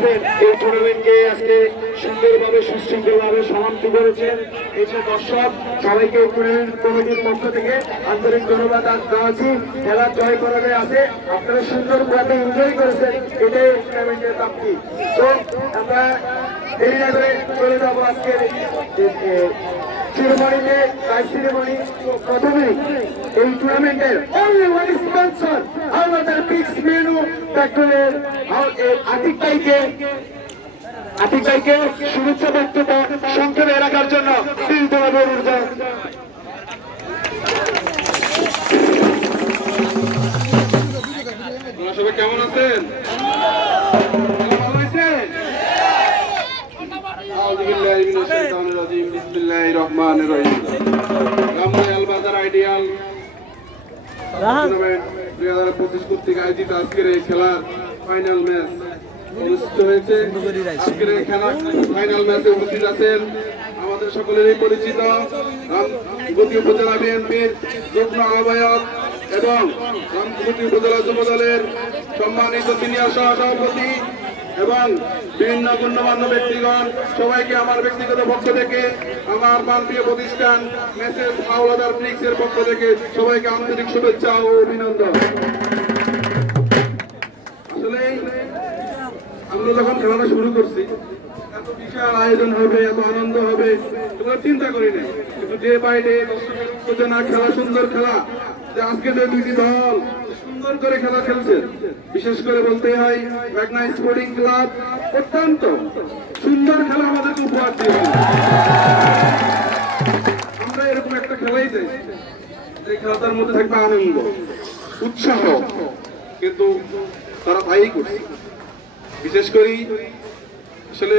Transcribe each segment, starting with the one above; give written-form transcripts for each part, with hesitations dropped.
আসবেন এই টুর্নামেন্টকে আজকে সুন্দরভাবে সুশৃঙ্খলভাবে সমাপ্তি করেছেন। এই যে দর্শক সবাইকে টুর্নামেন্ট কমিটির পক্ষ থেকে আন্তরিক ধন্যবাদ জানাচ্ছি। খেলা জয় পরাজয় আছে, আপনারা সুন্দরভাবে এনজয় করেছেন, এটাই টুর্নামেন্টের প্রাপ্তি। তো আমরা দেরি না করে চলে যাবো আজকে সেরেমনিতে। সেরেমনি প্রথমে এই টুর্নামেন্টের অনলি ওয়ান স্পন্সর আমাদের পিক্স মেনু ফ্যাক্টরির আতিক ভাইকে শুভেচ্ছা বক্তব্য সংক্ষেপে রাখার জন্য বিনীতভাবে অনুরোধ জানাচ্ছি। সবাই কেমন আছেন? কর্তৃক আয়োজিত আজকের এই খেলার ফাইনাল ম্যাচ অনুষ্ঠিত হয়েছে। আজকের এই খেলা ফাইনাল ম্যাচে উপস্থিত আছেন আমাদের সকলেরই পরিচিত রামগতি উপজেলা বিএনপির যুগ্ম আহ্বায়ক এবং রামগতি উপজেলা যুব দলের সম্মানিত সিনিয়র সহসভাপতি এবং বিভিন্ন গণ্যমান্য ব্যক্তিগণ, সবাইকে আমার ব্যক্তিগত পক্ষ থেকে, আমার প্রান্তীয় প্রতিষ্ঠান মেসেজ হাওলাদার ব্রিক্সের পক্ষ থেকে সবাইকে আন্তরিক শুভেচ্ছা ও অভিনন্দন। আসলে আমরা যখন খেলাটা শুরু করছি, এত বিশাল আয়োজন হবে, এত আনন্দ হবে এগুলো চিন্তা করি নাই, কিন্তু ডে বাই ডে দর্শকের উত্তেজনা, খেলা সুন্দর খেলা, যে আজকে যে দুইটি দল সুন্দর করে খেলা খেলছে, বিশেষ করে বলতে হয় মেঘনা স্পোর্টিং ক্লাব অত্যন্ত সুন্দর খেলা আমাদেরকে উপহার দিয়েছে। আমরা এরকম একটা খেলাই চাই যে খেলাটার মধ্যে থাকবে আনন্দ, উৎসাহ, কিন্তু তারা তাই করছে। বিশেষ করে আসলে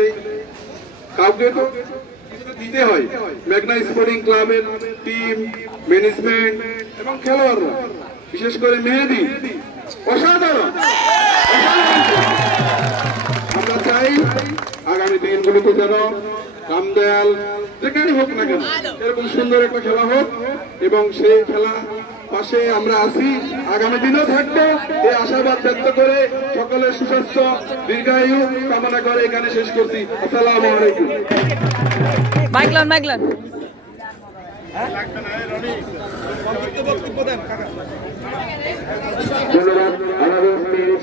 কাউকে তো দিতে হয়, মেঘনা স্পোর্টিং ক্লাবের টিম, ম্যানেজমেন্ট এবং খেলোয়াড়রা, বিশেষ করে মেহেদী অসাধারণ। আমরা চাই আগামী দিনগুলোতে যেন রামদয়াল যেখানে হোক না কেন এরকম সুন্দর একটা খেলা হোক, এবং সেই খেলা পাশে আমরা আছি, আগামী দিনও থাকবো, এই আশাবাদ ব্যক্ত করে সকলের সুস্বাস্থ্য দীর্ঘায়ু কামনা করে এখানে শেষ করছি। আসসালামু আলাইকুম। মাইকলান ধন্যবাদ আমাদের মেয়ের